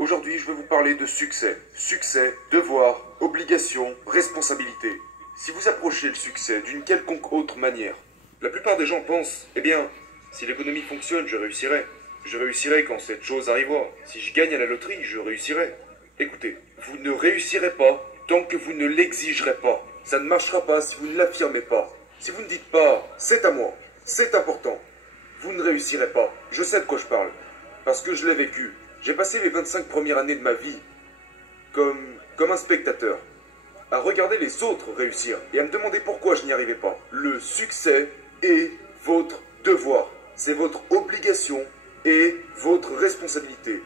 Aujourd'hui, je vais vous parler de succès. Succès, devoir, obligation, responsabilité. Si vous approchez le succès d'une quelconque autre manière, la plupart des gens pensent, eh bien, si l'économie fonctionne, je réussirai. Je réussirai quand cette chose arrivera. Si je gagne à la loterie, je réussirai. Écoutez, vous ne réussirez pas tant que vous ne l'exigerez pas. Ça ne marchera pas si vous ne l'affirmez pas. Si vous ne dites pas, c'est à moi, c'est important, vous ne réussirez pas. Je sais de quoi je parle, parce que je l'ai vécu. J'ai passé les 25 premières années de ma vie comme un spectateur, à regarder les autres réussir et à me demander pourquoi je n'y arrivais pas. Le succès est votre devoir, c'est votre obligation et votre responsabilité.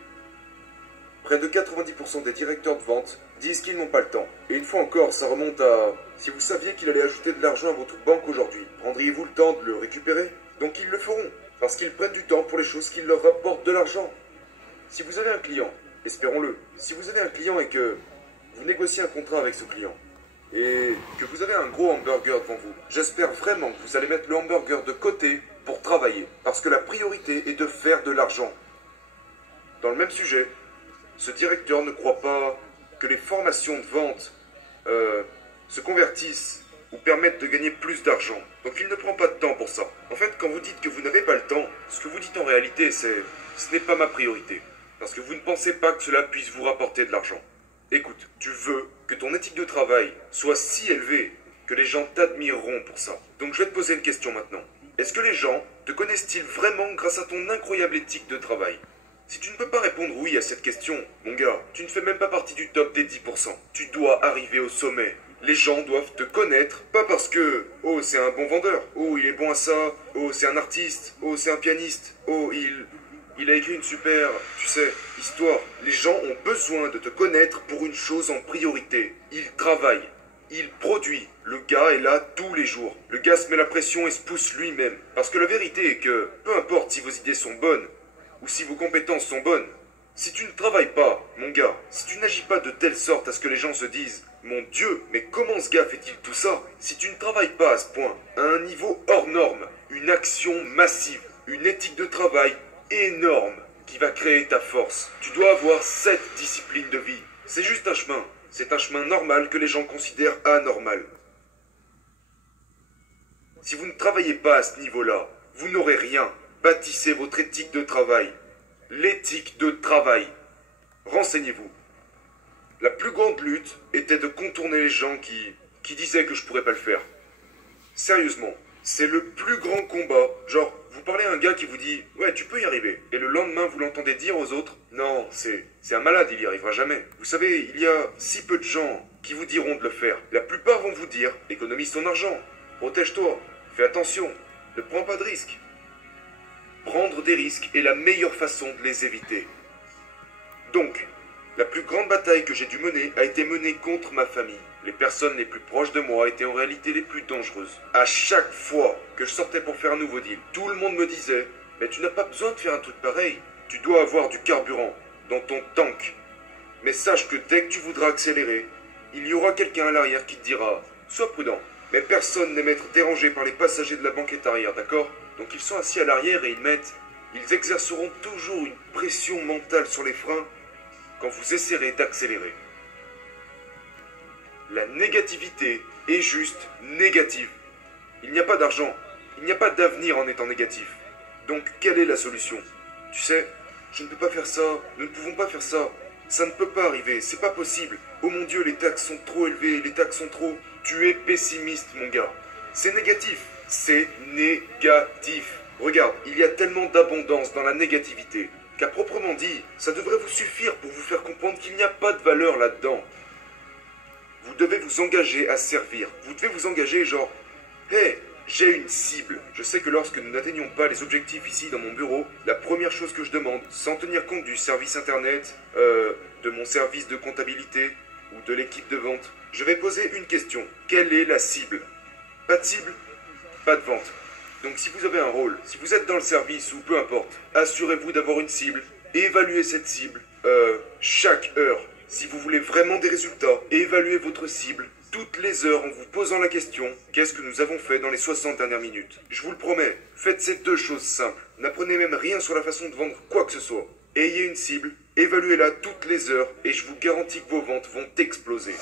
Près de 90% des directeurs de vente disent qu'ils n'ont pas le temps. Et une fois encore, ça remonte à... Si vous saviez qu'il allait ajouter de l'argent à votre banque aujourd'hui, prendriez-vous le temps de le récupérer? Donc ils le feront, parce qu'ils prennent du temps pour les choses qui leur rapportent de l'argent. Si vous avez un client, espérons-le, si vous avez un client et que vous négociez un contrat avec ce client, et que vous avez un gros hamburger devant vous, j'espère vraiment que vous allez mettre le hamburger de côté pour travailler, parce que la priorité est de faire de l'argent. Dans le même sujet, ce directeur ne croit pas que les formations de vente se convertissent ou permettent de gagner plus d'argent. Donc il ne prend pas de temps pour ça. En fait, quand vous dites que vous n'avez pas le temps, ce que vous dites en réalité, c'est « ce n'est pas ma priorité ». Parce que vous ne pensez pas que cela puisse vous rapporter de l'argent. Écoute, tu veux que ton éthique de travail soit si élevée que les gens t'admireront pour ça. Donc je vais te poser une question maintenant. Est-ce que les gens te connaissent-ils vraiment grâce à ton incroyable éthique de travail? Si tu ne peux pas répondre oui à cette question, mon gars, tu ne fais même pas partie du top des 10%. Tu dois arriver au sommet. Les gens doivent te connaître, pas parce que « Oh, c'est un bon vendeur. Oh, il est bon à ça. Oh, c'est un artiste. Oh, c'est un pianiste. Oh, il a écrit une super, tu sais, histoire. » Les gens ont besoin de te connaître pour une chose en priorité. Il travaille. Il produit. Le gars est là tous les jours. Le gars se met la pression et se pousse lui-même. Parce que la vérité est que, peu importe si vos idées sont bonnes, ou si vos compétences sont bonnes, si tu ne travailles pas, mon gars, si tu n'agis pas de telle sorte à ce que les gens se disent « Mon Dieu, mais comment ce gars fait-il tout ça ?» Si tu ne travailles pas à ce point, à un niveau hors norme, une action massive, une éthique de travail énorme qui va créer ta force, tu dois avoir cette discipline de vie. C'est juste un chemin. C'est un chemin normal que les gens considèrent anormal. Si vous ne travaillez pas à ce niveau-là, vous n'aurez rien. Bâtissez votre éthique de travail. L'éthique de travail. Renseignez-vous. La plus grande lutte était de contourner les gens qui disaient que je pourrais pas le faire. Sérieusement, c'est le plus grand combat. Genre, vous parlez à un gars qui vous dit « Ouais, tu peux y arriver ». Et le lendemain, vous l'entendez dire aux autres « Non, c'est un malade, il y arrivera jamais ». Vous savez, il y a si peu de gens qui vous diront de le faire. La plupart vont vous dire « Économise ton argent, protège-toi, fais attention, ne prends pas de risques ». Prendre des risques est la meilleure façon de les éviter. Donc, la plus grande bataille que j'ai dû mener a été menée contre ma famille. Les personnes les plus proches de moi étaient en réalité les plus dangereuses. À chaque fois que je sortais pour faire un nouveau deal, tout le monde me disait « Mais tu n'as pas besoin de faire un truc pareil. Tu dois avoir du carburant dans ton tank. Mais sache que dès que tu voudras accélérer, il y aura quelqu'un à l'arrière qui te dira « Sois prudent. » Mais personne n'aime être dérangé par les passagers de la banquette arrière, d'accord? Donc ils sont assis à l'arrière et ils exerceront toujours une pression mentale sur les freins quand vous essaierez d'accélérer. La négativité est juste négative. Il n'y a pas d'argent, il n'y a pas d'avenir en étant négatif. Donc quelle est la solution? Tu sais, je ne peux pas faire ça, nous ne pouvons pas faire ça. Ça ne peut pas arriver, c'est pas possible. Oh mon Dieu, les taxes sont trop élevées, les taxes sont trop... Tu es pessimiste, mon gars. C'est négatif. C'est négatif. Regarde, il y a tellement d'abondance dans la négativité qu'à proprement dit, ça devrait vous suffire pour vous faire comprendre qu'il n'y a pas de valeur là-dedans. Vous devez vous engager à servir. Vous devez vous engager genre, hey, j'ai une cible. Je sais que lorsque nous n'atteignons pas les objectifs ici dans mon bureau, la première chose que je demande, sans tenir compte du service internet, de mon service de comptabilité ou de l'équipe de vente, je vais poser une question. Quelle est la cible? Pas de cible? Pas de vente. Donc si vous avez un rôle, si vous êtes dans le service ou peu importe, assurez-vous d'avoir une cible, évaluez cette cible chaque heure. Si vous voulez vraiment des résultats, évaluez votre cible toutes les heures en vous posant la question « Qu'est-ce que nous avons fait dans les 60 dernières minutes ?» Je vous le promets, faites ces deux choses simples. N'apprenez même rien sur la façon de vendre quoi que ce soit. Ayez une cible Évaluez-la toutes les heures et je vous garantis que vos ventes vont exploser.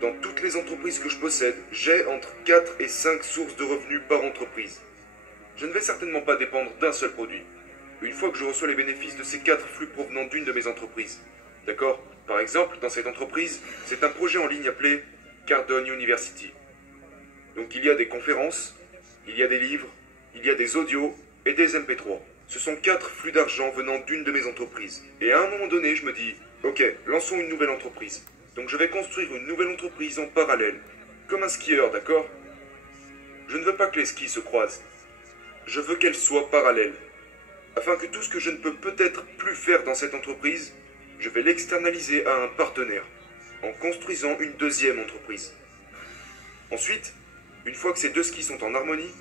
Dans toutes les entreprises que je possède, j'ai entre 4 et 5 sources de revenus par entreprise. Je ne vais certainement pas dépendre d'un seul produit. Une fois que je reçois les bénéfices de ces 4 flux provenant d'une de mes entreprises. D'accord? Par exemple, dans cette entreprise, c'est un projet en ligne appelé Cardone University. Donc il y a des conférences, il y a des livres, il y a des audios et des MP3. Ce sont 4 flux d'argent venant d'une de mes entreprises. Et à un moment donné, je me dis, ok, lançons une nouvelle entreprise. Donc je vais construire une nouvelle entreprise en parallèle, comme un skieur, d'accord? Je ne veux pas que les skis se croisent. Je veux qu'elles soient parallèles. Afin que tout ce que je ne peux peut-être plus faire dans cette entreprise, je vais l'externaliser à un partenaire, en construisant une deuxième entreprise. Ensuite, une fois que ces 2 skis sont en harmonie,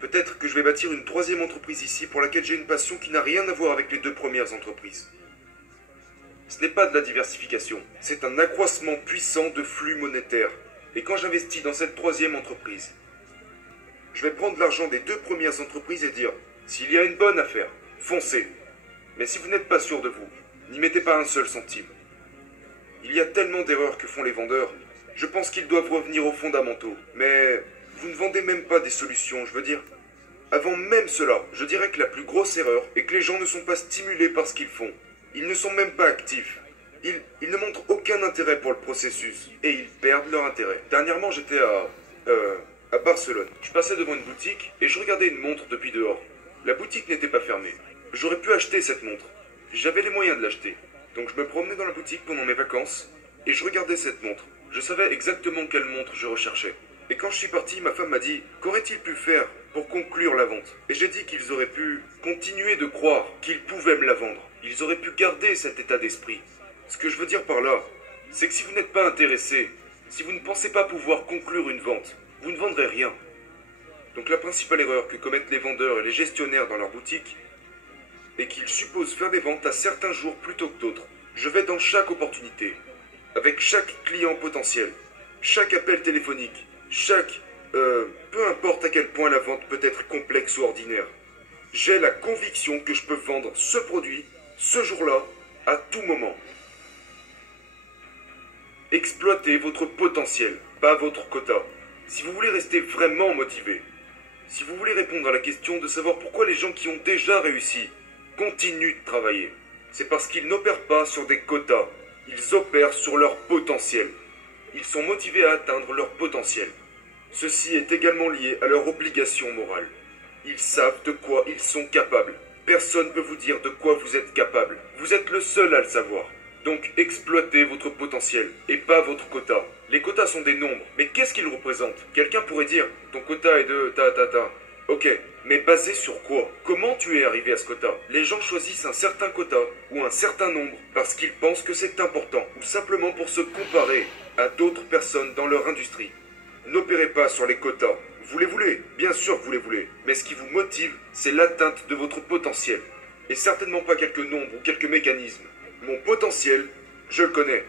peut-être que je vais bâtir une 3e entreprise ici pour laquelle j'ai une passion qui n'a rien à voir avec les 2 premières entreprises. Ce n'est pas de la diversification, c'est un accroissement puissant de flux monétaires. Et quand j'investis dans cette 3e entreprise, je vais prendre l'argent des 2 premières entreprises et dire, s'il y a une bonne affaire, foncez. Mais si vous n'êtes pas sûr de vous, n'y mettez pas un seul centime. Il y a tellement d'erreurs que font les vendeurs, je pense qu'ils doivent revenir aux fondamentaux. Mais vous ne vendez même pas des solutions, je veux dire. Avant même cela, je dirais que la plus grosse erreur est que les gens ne sont pas stimulés par ce qu'ils font. Ils ne sont même pas actifs. Ils ne montrent aucun intérêt pour le processus. Et ils perdent leur intérêt. Dernièrement, j'étais à Barcelone. Je passais devant une boutique et je regardais une montre depuis dehors. La boutique n'était pas fermée. J'aurais pu acheter cette montre. J'avais les moyens de l'acheter. Donc je me promenais dans la boutique pendant mes vacances et je regardais cette montre. Je savais exactement quelle montre je recherchais. Et quand je suis parti, ma femme m'a dit « Qu'aurait-il pu faire pour conclure la vente ?» Et j'ai dit qu'ils auraient pu continuer de croire qu'ils pouvaient me la vendre. Ils auraient pu garder cet état d'esprit. Ce que je veux dire par là, c'est que si vous n'êtes pas intéressé, si vous ne pensez pas pouvoir conclure une vente, vous ne vendrez rien. Donc la principale erreur que commettent les vendeurs et les gestionnaires dans leur boutique est qu'ils supposent faire des ventes à certains jours plutôt que d'autres. Je vais dans chaque opportunité, avec chaque client potentiel, chaque appel téléphonique, peu importe à quel point la vente peut être complexe ou ordinaire. J'ai la conviction que je peux vendre ce produit, ce jour-là, à tout moment. Exploitez votre potentiel, pas votre quota. Si vous voulez rester vraiment motivé, si vous voulez répondre à la question de savoir pourquoi les gens qui ont déjà réussi continuent de travailler, c'est parce qu'ils n'opèrent pas sur des quotas, ils opèrent sur leur potentiel. Ils sont motivés à atteindre leur potentiel. Ceci est également lié à leur obligation morale. Ils savent de quoi ils sont capables. Personne ne peut vous dire de quoi vous êtes capable. Vous êtes le seul à le savoir. Donc exploitez votre potentiel et pas votre quota. Les quotas sont des nombres, mais qu'est-ce qu'ils représentent? Quelqu'un pourrait dire, ton quota est de ta. Ok, mais basé sur quoi? Comment tu es arrivé à ce quota? Les gens choisissent un certain quota ou un certain nombre parce qu'ils pensent que c'est important ou simplement pour se comparer à d'autres personnes dans leur industrie. N'opérez pas sur les quotas. Vous les voulez, bien sûr que vous les voulez, mais ce qui vous motive, c'est l'atteinte de votre potentiel. Et certainement pas quelques nombres ou quelques mécanismes. Mon potentiel, je le connais.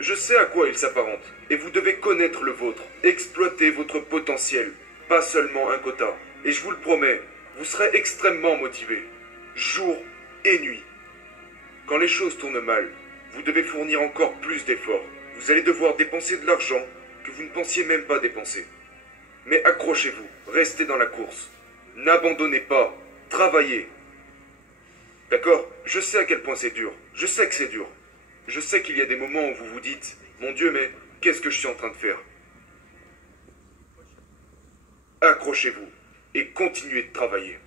Je sais à quoi il s'apparente. Et vous devez connaître le vôtre. Exploitez votre potentiel, pas seulement un quota. Et je vous le promets, vous serez extrêmement motivé, jour et nuit. Quand les choses tournent mal, vous devez fournir encore plus d'efforts. Vous allez devoir dépenser de l'argent que vous ne pensiez même pas dépenser. Mais accrochez-vous, restez dans la course. N'abandonnez pas, travaillez. D'accord? Je sais à quel point c'est dur. Je sais que c'est dur. Je sais qu'il y a des moments où vous vous dites « Mon Dieu, mais qu'est-ce que je suis en train de faire ?» Accrochez-vous et continuez de travailler.